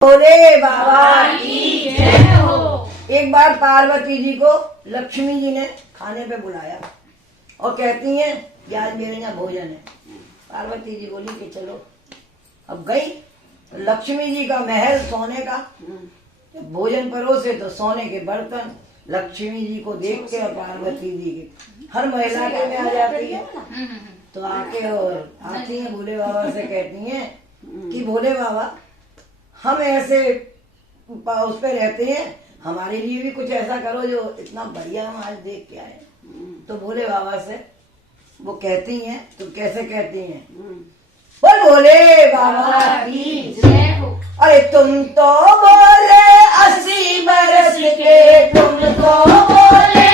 भोले बाबा की जय हो। एक बार पार्वती जी को लक्ष्मी जी ने खाने पे बुलाया और कहती हैं कि आज मेरे यहाँ भोजन है। पार्वती जी बोली कि चलो। अब गई लक्ष्मी जी का महल सोने का, जब भोजन परोसे तो सोने के बर्तन। लक्ष्मी जी को देख के और पार्वती जी के हर महिला के में आ जाती है, तो आके और आती हैं भोले बाबा से कहती हैं कि भोले बाबा हम ऐसे उस पे रहते हैं, हमारे लिए भी कुछ ऐसा करो जो इतना बढ़िया हम आज देख के आए। तो भोले बाबा से वो कहती हैं, तो कैसे कहती हैं, बोल भोले बाबा की जय हो। अरे तुम तो बोले 80 बरस के, तुम तो बोले